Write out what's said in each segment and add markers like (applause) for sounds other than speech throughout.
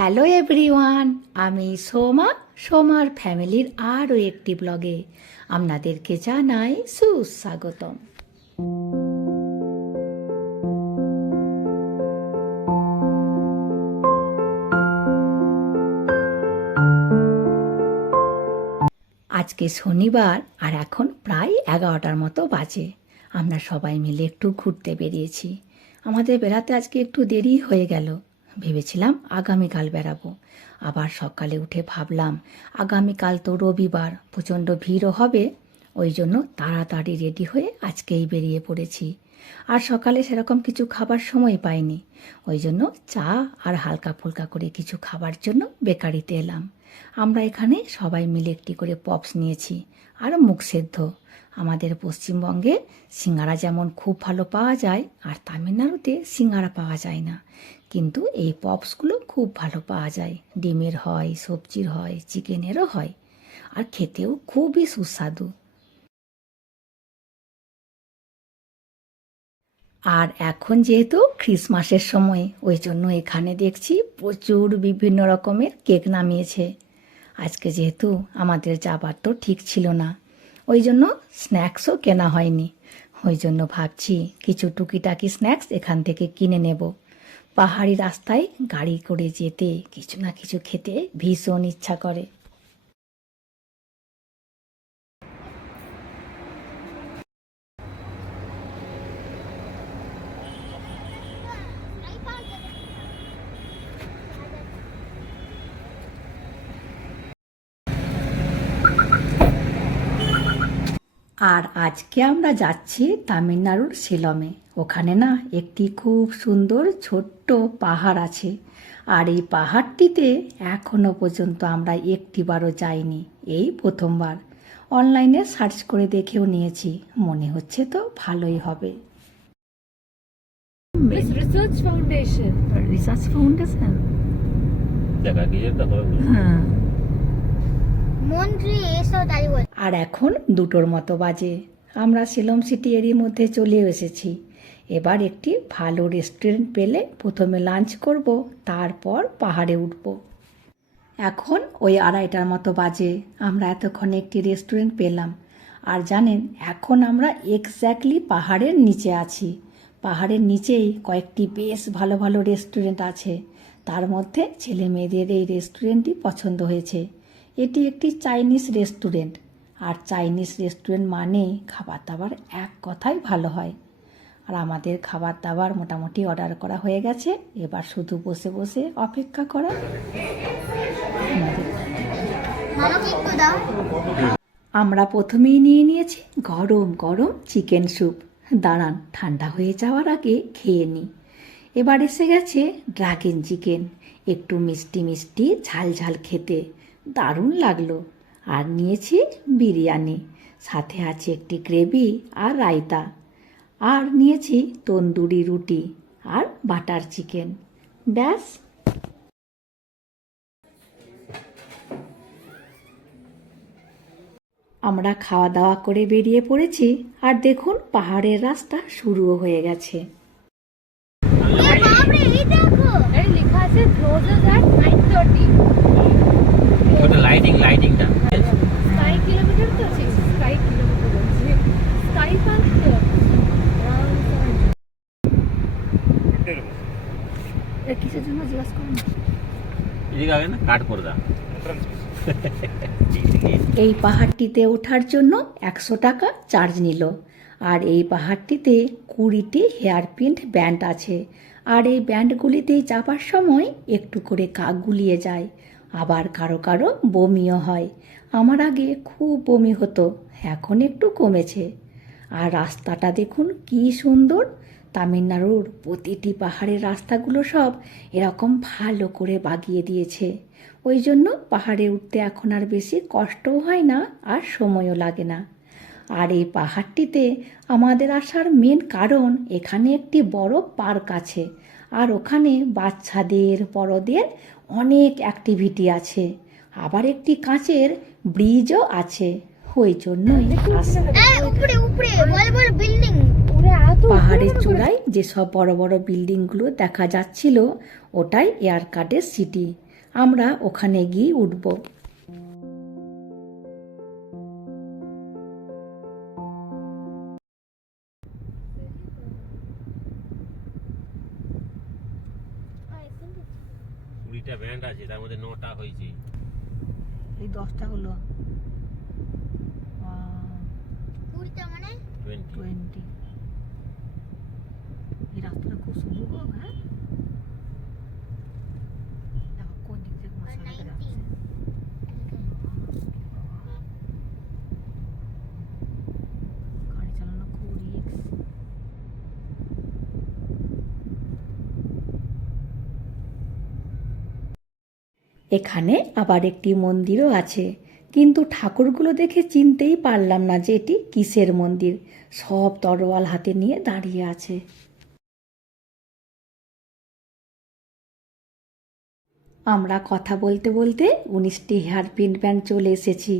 Hello everyone আমি সোমা, সোমার ফ্যামিলির আরও একটি ব্লগে আপনাদেরকে জানাই সুস্বাগতম। আজকে শনিবার আর এখন প্রায় এগারোটার মতো বাজে। আমরা সবাই মিলে একটু ঘুরতে বেরিয়েছি। আমাদের বেড়াতে আজকে একটু দেরি হয়ে গেল। ভেবেছিলাম আগামীকাল বেরাবো আবার সকালে উঠে ভাবলাম, আগামীকাল তো রবিবার, প্রচণ্ড ভিড়ও হবে, ওই জন্য তাড়াতাড়ি রেডি হয়ে আজকেই বেরিয়ে পড়েছি। আর সকালে সেরকম কিছু খাবার সময় পাইনি, ওই জন্য চা আর হালকা ফুলকা করে কিছু খাবার জন্য বেকারিতে এলাম। আমরা এখানে সবাই মিলে একটি করে পপস নিয়েছি, আর মুখ সেদ্ধ। আমাদের পশ্চিমবঙ্গে সিঙ্গারা যেমন খুব ভালো পাওয়া যায়, আর তামিলনাড়ুতে সিঙ্গারা পাওয়া যায় না। কিন্তু এই পপসগুলো খুব ভালো পাওয়া যায়। ডিমের হয়, সবজির হয়, চিকেনেরও হয়, আর খেতেও খুবই সুস্বাদু। আর এখন যেহেতু খ্রিসমাসের সময়, ওই জন্য এখানে দেখছি প্রচুর বিভিন্ন রকমের কেক নামিয়েছে। আজকে যেহেতু আমাদের যাবার তো ঠিক ছিল না। ওই জন্য স্ন্যাক্সও কেনা হয়নি। ওই জন্য ভাবছি কিছু টুকিটাকি স্ন্যাক্স এখান থেকে কিনে নেব। পাহাড়ি রাস্তায় গাড়ি করে যেতে কিছু না কিছু খেতে ভীষণ ইচ্ছা করে। আর আজকে আমরা যাচ্ছি তামিলনাড়ুর শিলমে। ওখানে না একটি খুব সুন্দর ছোট্ট পাহাড় আছে। আর এই পাহাড়টিতে এখনও পর্যন্ত আমরা একটিবারও যাইনি এই প্রথমবার। অনলাইনে সার্চ করে দেখেও নিয়েছি মনে হচ্ছে তো ভালোই হবে। রিসার্চ ফাউন্ডেশন হ্যাঁ মন্ত্রী এসো তাই বল আর এখন দুটোর মতো বাজে। আমরা শিলং সিটি এরই মধ্যে চলে এসেছি। এবার একটি ভালো রেস্টুরেন্ট পেলে প্রথমে লাঞ্চ করব, তারপর পাহাড়ে উঠব। এখন ওই আড়াইটার মতো বাজে। আমরা এতক্ষণে একটি রেস্টুরেন্ট পেলাম। আর জানেন, এখন আমরা এক্স্যাক্টলি পাহাড়ের নিচে আছি। পাহাড়ের নিচেই কয়েকটি বেশ ভালো ভালো রেস্টুরেন্ট আছে। তার মধ্যে ছেলে মেয়েদের এই রেস্টুরেন্টটি পছন্দ হয়েছে। এটি একটি চাইনিজ রেস্টুরেন্ট। আর চাইনিজ রেস্টুরেন্ট মানে খাবার দাবার এক কথাই ভালো হয়। আর আমাদের খাবার দাবার মোটামুটি অর্ডার করা হয়ে গেছে। এবার শুধু বসে বসে অপেক্ষা করা। আমরা প্রথমেই নিয়ে নিয়েছি গরম গরম চিকেন স্যুপ। দাঁড়ান, ঠান্ডা হয়ে যাওয়ার আগে খেয়ে নিই এবার এসে গেছে ড্রাগন চিকেন। একটু মিষ্টি মিষ্টি ঝাল ঝাল খেতে। দারুণ লাগল। আর নিয়েছি বিরিয়ানি, সাথে আছে একটি গ্রেভি আর রায়তা। আর নিয়েছি তন্দুরি রুটি আর বাটার চিকেন। ব্যাস। আমরা খাওয়া দাওয়া করে বেরিয়ে পড়েছি, আর দেখুন পাহাড়ের রাস্তা শুরুও হয়ে গেছে। এই লেখা আছে closes at 9:30. ওটা লাইটিং লাইটিংটা Sky kilometer তো আছে স্কাই কিলোমিটার আছে। স্কাই পার্ক কিসের জন্য জিজ্ঞাসা করুন এদিকে আগে না কাট করে দাও এই পাহাড়টিতে ওঠার জন্য একশো টাকা চার্জ নিল। আর এই পাহাড়টিতে কুড়িটি হেয়ার প্রিন্ট ব্যান্ড আছে। আর এই ব্যান্ডগুলিতে চাপার সময় একটু করে কাক গুলিয়ে যায়। আবার কারও কারও বমিও হয়। আমার আগে খুব বমি হতো, এখন একটু কমেছে। আর রাস্তাটা দেখুন কি সুন্দর। তামিলনাড়ুর প্রতিটি পাহাড়ের রাস্তাগুলো সব এরকম ভালো করে বাগিয়ে দিয়েছে। ওই জন্য পাহাড়ে উঠতে এখন আর বেশি কষ্টও হয় না আর সময়ও লাগে না। আর এই পাহাড়টিতে আমাদের আসার মেন কারণ এখানে একটি বড় পার্ক আছে। আর ওখানে বাচ্চাদের, বড়দের অনেক অ্যাক্টিভিটি আছে। আবার একটি কাঁচের ব্রিজও আছে। ওই জন্যই পাহাড়ের চূড়ায় যেসব বড় বড় বিল্ডিংগুলো দেখা যাচ্ছিল ওটাই এয়ারকার্ডের সিটি আমরা ওখানে গিয়ে উঠব। নটা হয়েছে। এই দশটা হলো। কুড়িটা মানে? টোয়েন্টি টোয়েন্টি এই রাস্তাটা খুব সুন্দর হ্যাঁ দেখো কোন দিক থেকে মশলাটা যাচ্ছে। নাইনটিন গাড়ি চালানো খুব রিস্ক এখানে আবার একটি মন্দিরও আছে। কিন্তু ঠাকুরগুলো দেখে চিনতেই পারলাম না যে এটি কিসের মন্দির। সব তরোয়াল হাতে নিয়ে দাঁড়িয়ে আছে। আমরা কথা বলতে বলতে উনিশটি হেয়ার পিন ব্যান্ড চলে এসেছি।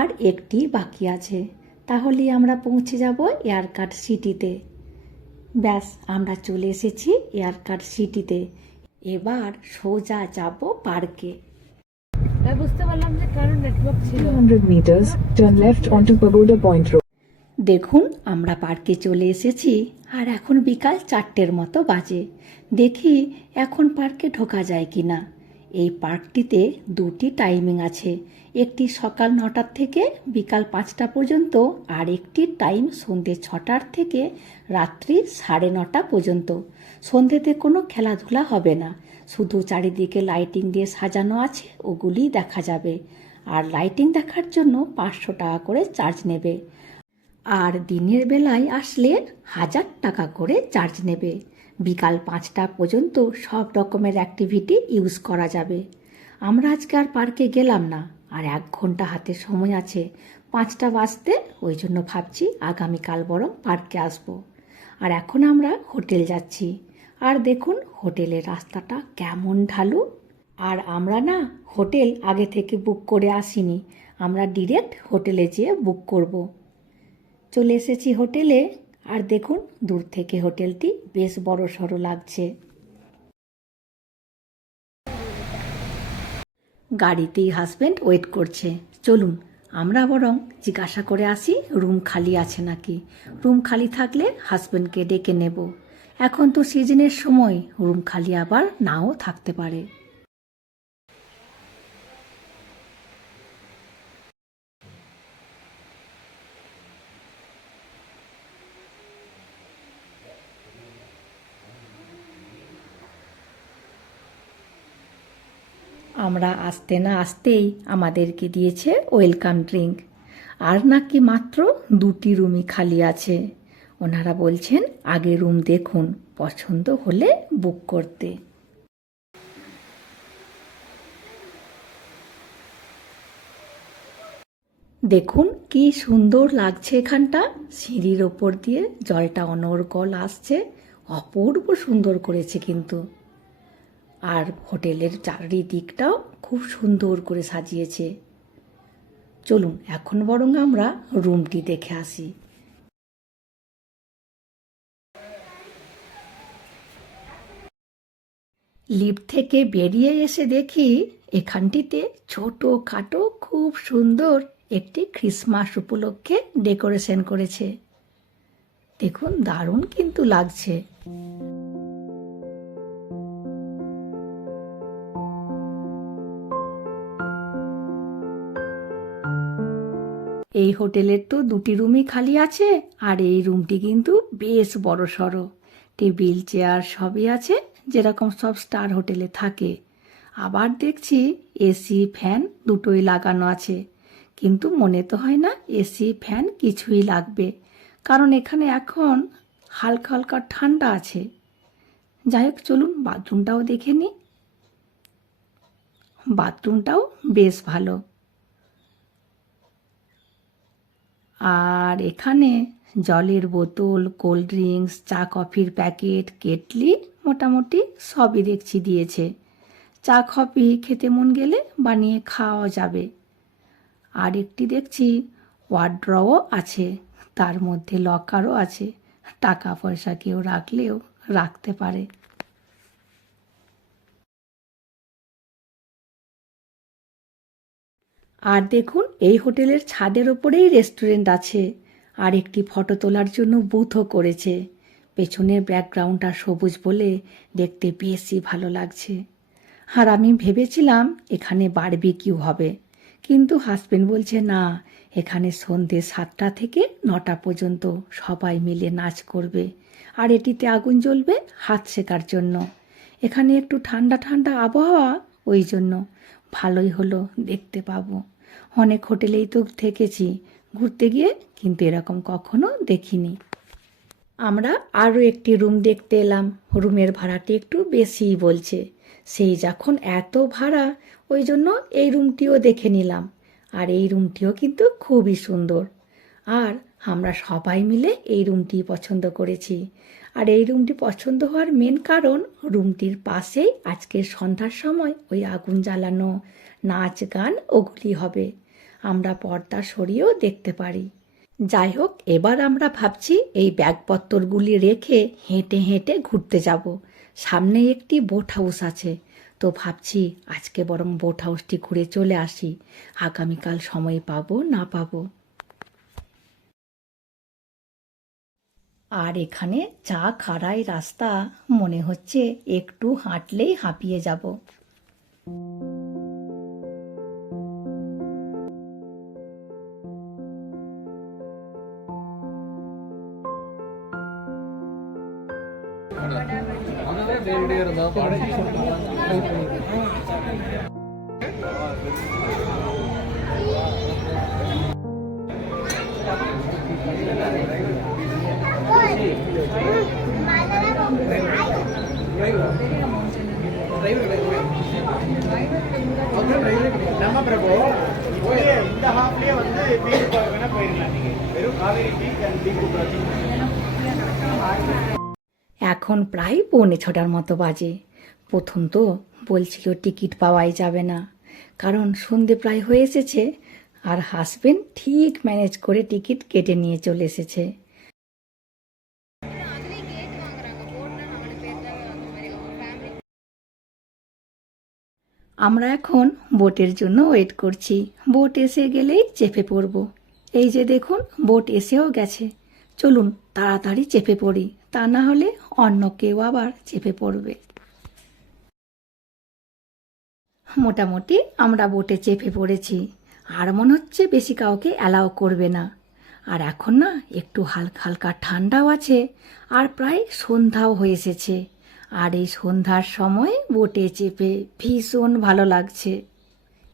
আর একটি বাকি আছে। তাহলেই আমরা পৌঁছে যাব এয়ারকাট সিটিতে। ব্যাস, আমরা চলে এসেছি এয়ারকাট সিটিতে। এবার সোজা যাব পার্কে। বুঝতে পারলাম যে কারণ নেটওয়ার্ক ছিল 200 meters, turn left onto Pagoda Point Road. দেখুন আমরা পার্কে চলে এসেছি আর এখন বিকাল চারটের মতো বাজে। দেখি এখন পার্কে ঢোকা যায় কি না এই পার্কটিতে দুটি টাইমিং আছে। একটি সকাল নটার থেকে বিকাল পাঁচটা পর্যন্ত আর একটি টাইম সন্ধ্যে ছটার থেকে রাত্রি সাড়ে নটা পর্যন্ত। সন্ধ্যেতে কোনো খেলাধুলা হবে না। শুধু চারিদিকে লাইটিং দিয়ে সাজানো আছে, ওগুলি দেখা যাবে। আর লাইটিং দেখার জন্য পাঁচশো টাকা করে চার্জ নেবে। আর দিনের বেলায় আসলে হাজার টাকা করে চার্জ নেবে। বিকাল পাঁচটা পর্যন্ত সব রকমের অ্যাক্টিভিটি ইউজ করা যাবে। আমরা আজকে আর পার্কে গেলাম না, আর এক ঘণ্টা হাতে সময় আছে। পাঁচটা বাজতে, ওই জন্য ভাবছি আগামীকাল বরং পার্কে আসব। আর এখন আমরা হোটেল যাচ্ছি। আর দেখুন, হোটেলের রাস্তাটা কেমন ঢালু। আর আমরা না হোটেল আগে থেকে বুক করে আসিনি। আমরা ডিরেক্ট হোটেলে যেয়ে বুক করব। চলে এসেছি হোটেলে। আর দেখুন, দূর থেকে হোটেলটি বেশ বড় সড়ো লাগছে। গাড়িতেই হাজব্যান্ড ওয়েট করছে। চলুন আমরা বরং জিজ্ঞাসা করে আসি, রুম খালি আছে নাকি? রুম খালি থাকলে হাজবেন্ডকে ডেকে নেব। এখন তো সিজনের সময়, রুম খালি আবার নাও থাকতে পারে। আমরা আসতে না আসতেই আমাদেরকে দিয়েছে ওয়েলকাম ড্রিঙ্ক। আর নাকি মাত্র দুটি রুমই খালি আছে। ওনারা বলছেন, আগে রুম দেখুন, পছন্দ হলে বুক করতে। দেখুন কি সুন্দর লাগছে এখানটা। সিঁড়ির ওপর দিয়ে জলটা অনর্গল আসছে। অপূর্ব সুন্দর করেছে কিন্তু। আর হোটেলের চারিদিকটাও খুব সুন্দর করে সাজিয়েছে। চলুন, এখন বরং আমরা রুমটি দেখে আসি। লিফট থেকে বেরিয়ে এসে দেখি এখানটিতে ছোট খাটো খুব সুন্দর একটি ক্রিসমাস উপলক্ষে ডেকোরেশন করেছে। দেখুন, দারুণ কিন্তু লাগছে। এই হোটেলের তো দুটি রুমই খালি আছে, আর এই রুমটি কিন্তু বেশ বড় সড়ো টেবিল, চেয়ার সবই আছে, যেরকম সব স্টার হোটেলে থাকে। আবার দেখছি এসি ফ্যান দুটোই লাগানো আছে। কিন্তু মনে তো হয় না এসি ফ্যান কিছুই লাগবে, কারণ এখানে এখন হালকা হালকা ঠান্ডা আছে। যাই হোক, চলুন বাথরুমটাও দেখে নিই। বাথরুমটাও বেশ ভালো। আর এখানে জলের বোতল, কোল্ড ড্রিঙ্কস, চা, কফির প্যাকেট, কেটলি মোটামুটি সবই দেখছি দিয়েছে। চা, কফি খেতে মন গেলে বানিয়ে খাওয়া যাবে। আর একটি দেখছি ওয়ার্ড্রও আছে, তার মধ্যে লকারও আছে। টাকা পয়সা কেউ রাখলেও রাখতে পারে। আর দেখুন, এই হোটেলের ছাদের ওপরেই রেস্টুরেন্ট আছে। আর একটি ফটো তোলার জন্য বুথও করেছে। পেছনের ব্যাকগ্রাউন্ডটা সবুজ বলে দেখতে বেশি ভালো লাগছে। আর আমি ভেবেছিলাম এখানে বারবিকিউ হবে। কিন্তু হাজবেন্ড বলছে, না, এখানে সন্ধে সাতটা থেকে নটা পর্যন্ত সবাই মিলে নাচ করবে। আর এটিতে আগুন জ্বলবে হাত শেখার জন্য। এখানে একটু ঠান্ডা ঠান্ডা আবহাওয়া ওই জন্য। ভালোই হলো, দেখতে পাবো। অনেক হোটেলেই তো থেকেছি, ঘুরতে গিয়ে কিন্তু এরকম কখনো দেখিনি। আমরা আরও একটি রুম দেখতে এলাম, রুমের ভাড়াটি একটু বেশিই বলছে। সেই যখন এত ভাড়া, ওই জন্য এই রুমটিও দেখে নিলাম। আর এই রুমটিও কিন্তু খুবই সুন্দর। আর আমরা সবাই মিলে এই রুমটি পছন্দ করেছি। আর এই রুমটি পছন্দ হওয়ার মেন কারণ রুমটির পাশেই আজকের সন্ধ্যার সময় ওই আগুন জ্বালানো নাচ, গান ওগুলি হবে। আমরা পর্দা সরিয়েও দেখতে পারি। যাই হোক, এবার আমরা ভাবছি এই ব্যাগপত্রগুলি রেখে হেঁটে হেঁটে ঘুরতে যাব। সামনে একটি বোট হাউস আছে। তো ভাবছি আজকে বরং বোট হাউসটি ঘুরে চলে আসি। আগামীকাল সময় পাবো না পাবো। আর এখানে চা খাড়াই রাস্তা মনে হচ্ছে একটু হাঁটলেই হাঁপিয়ে যাব। நம்ம பிரபு போய் இந்த ஹாஃப்லயே வந்து பீச் பார்க்க வேணா போயிடலாம் நீங்க வெறும் காவேரி பீச் அண்ட் பீச் এখন প্রায় পৌনে ছটার মতো বাজে প্রথম তো বলছিল টিকিট পাওয়াই যাবে না কারণ সন্ধে প্রায় হয়ে এসেছে আর হাসবেন্ড ঠিক ম্যানেজ করে টিকিট কেটে নিয়ে চলে এসেছে আমরা এখন বোটের জন্য ওয়েট করছি। বোট এসে গেলেই চেপে পড়ব। এই যে দেখুন, বোট এসেও গেছে। চলুন, তাড়াতাড়ি চেপে পড়ি। তা না হলে অন্য কেউ আবার চেপে পড়বে। মোটামুটি আমরা বোটে চেপে পড়েছি। আর মনে হচ্ছে বেশি কাউকে অ্যালাউ করবে না। আর এখন না, একটু হালকা হালকা ঠান্ডাও আছে। আর প্রায় সন্ধ্যাও হয়ে এসেছে। আর এই সন্ধ্যার সময় বোটে চেপে ভীষণ ভালো লাগছে।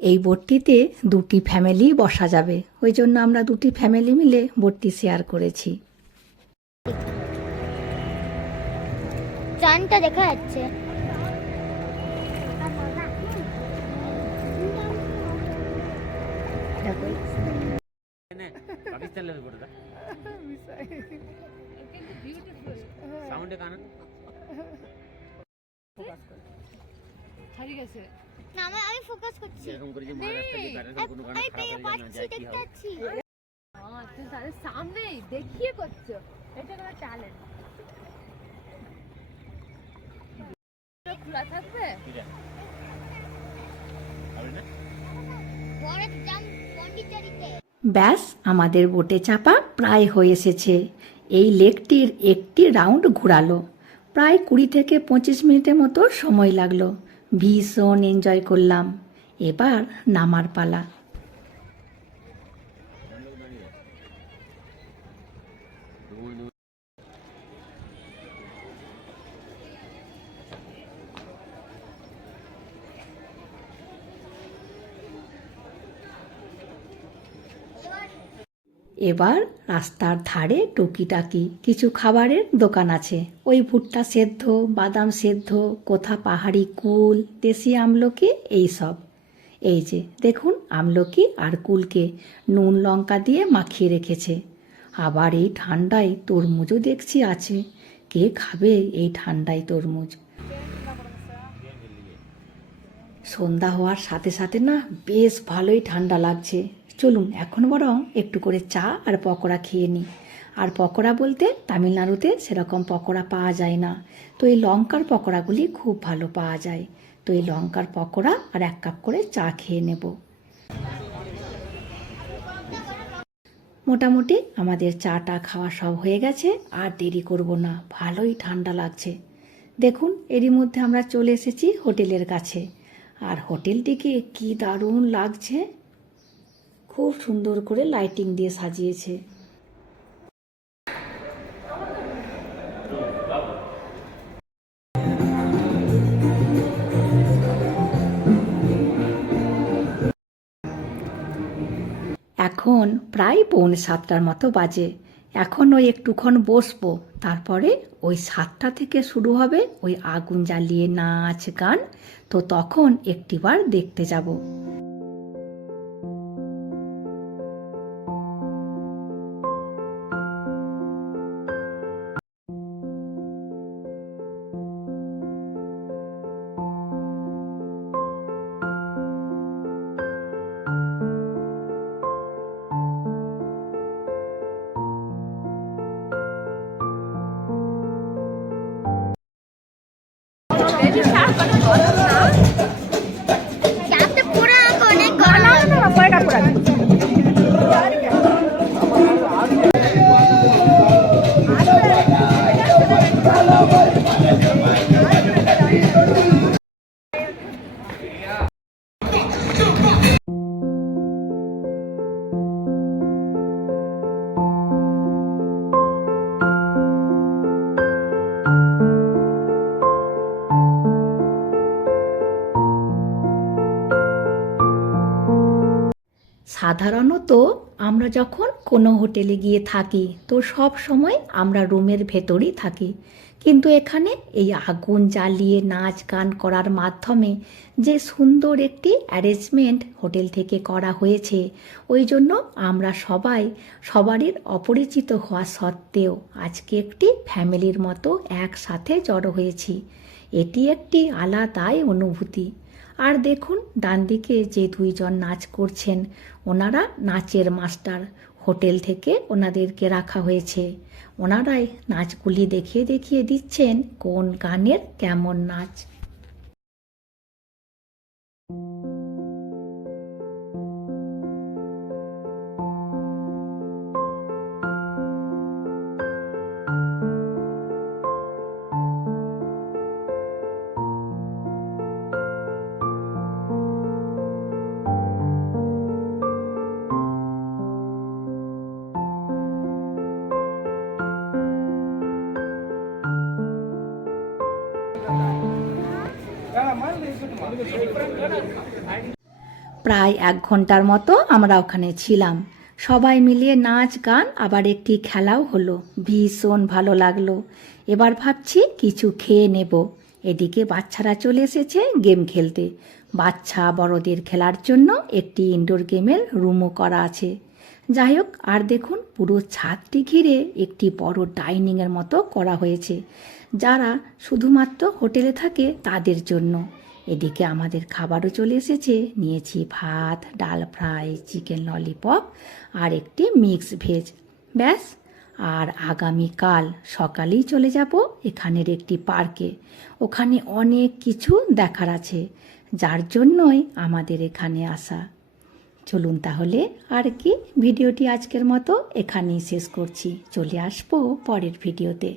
এই বোটটিতে দুটি ফ্যামিলি বসা যাবে ওই জন্য আমরা দুটি ফ্যামিলি মিলে বোটটি শেয়ার করেছি। চানটা দেখা যাচ্ছে। (laughs) (laughs) লেভেল করে। কিন্তু বিউটিফুল সাউন্ডে কানা ঠিক আছে না আমি আমি ফোকাস করছি। এরকম করে যে মহারাষ্ট্র যে প্যারেন্টস কোনো গান খারাপ হয়ে যায় না পাচ্ছি যায় কি হবে। তুমি তাদের সামনেই দেখিয়ে করছ। এটা কোনো ট্যালেন্ট খোলা থাকবে? এটা হবে না? পরে যাম পন্ডিচারিতে। ব্যাস আমাদের বোটে চাপা প্রায় হয়ে এসেছে। এই লেকটির একটি রাউন্ড ঘোরালো। প্রায় কুড়ি থেকে পঁচিশ মিনিটের মতো সময় লাগল। ভীষণ এনজয় করলাম। এবার নামার পালা। এবার রাস্তার ধারে টুকিটাকি কিছু খাবারের দোকান আছে। ওই ভুট্টা সেদ্ধ, বাদাম সেদ্ধ, কোথা পাহাড়ি কুল, দেশি আমলকি, এই সব। এই যে, দেখুন আমলকি আর কুলকে নুন লঙ্কা দিয়ে মাখিয়ে রেখেছে। আবার এই ঠান্ডায় তরমুজও দেখছি আছে। কে খাবে এই ঠান্ডায় তরমুজ? সন্ধ্যা হওয়ার সাথে সাথে না বেশ ভালোই ঠান্ডা লাগছে। চলুন, এখন বরং একটু করে চা আর পকোড়া খেয়ে নিই। আর পকোড়া বলতে তামিলনাড়ুতে সেরকম পকোড়া পাওয়া যায় না। তো এই লঙ্কার পকোড়াগুলি খুব ভালো পাওয়া যায়। তো এই লঙ্কার পকোড়া আর এক কাপ করে চা খেয়ে নেব। মোটামুটি আমাদের চাটা খাওয়া সব হয়ে গেছে, আর দেরি করব না, ভালোই ঠান্ডা লাগছে। দেখুন, এরই মধ্যে আমরা চলে এসেছি হোটেলের কাছে। আর হোটেলটিকে কি দারুণ লাগছে! খুব সুন্দর করে লাইটিং দিয়ে সাজিয়েছে। এখন প্রায় পৌনে সাতটার মতো বাজে। এখন ওই একটুক্ষণ বসবো, তারপরে ওই সাতটা থেকে শুরু হবে ওই আগুন জ্বালিয়ে নাচ গান। তো তখন একটিবার দেখতে যাব। Hallelujah. আমরা যখন কোনো হোটেলে গিয়ে থাকি, তো সব সময় আমরা রুমের ভেতরই থাকি। কিন্তু এখানে এই আগুন জ্বালিয়ে নাচ গান করার মাধ্যমে যে সুন্দর একটি অ্যারেঞ্জমেন্ট হোটেল থেকে করা হয়েছে, ওই জন্য আমরা সবাই সবারই অপরিচিত হওয়া সত্ত্বেও আজকে একটি ফ্যামিলির মতো একসাথে জড়ো হয়েছি। এটি একটি আলাদাই অনুভূতি। আর দেখুন ডান দিকে যে দুইজন নাচ করছেন, ওনারা নাচের মাস্টার। হোটেল থেকে ওনাদেরকে রাখা হয়েছে। ওনারাই নাচগুলি দেখিয়ে দেখিয়ে দিচ্ছেন কোন গানের কেমন নাচ। প্রায় এক ঘণ্টার মতো আমরা ওখানে ছিলাম। সবাই মিলিয়ে নাচ, গান, আবার একটি খেলাও হলো। ভীষণ ভালো লাগল। এবার ভাবছি কিছু খেয়ে নেব। এদিকে বাচ্চারা চলে এসেছে গেম খেলতে। বাচ্চা বড়দের খেলার জন্য একটি ইনডোর গেমের রুমও করা আছে। যাই হোক, আর দেখুন, পুরো ছাদটি ঘিরে একটি বড় ডাইনিংয়ের মতো করা হয়েছে। যারা শুধুমাত্র হোটেলে থাকে তাদের জন্য। এদিকে আমাদের খাবারও চলে এসেছে। নিয়েছি ভাত, ডাল ফ্রাই, চিকেন ললিপপ আর একটি মিক্স ভেজ। ব্যাস। আর আগামীকাল সকালেই চলে যাব এখানের একটি পার্কে। ওখানে অনেক কিছু দেখার আছে, যার জন্যই আমাদের এখানে আসা। চলুন তাহলে আর কি ভিডিওটি আজকের মতো এখানেই শেষ করছি। চলে আসব পরের ভিডিওতে।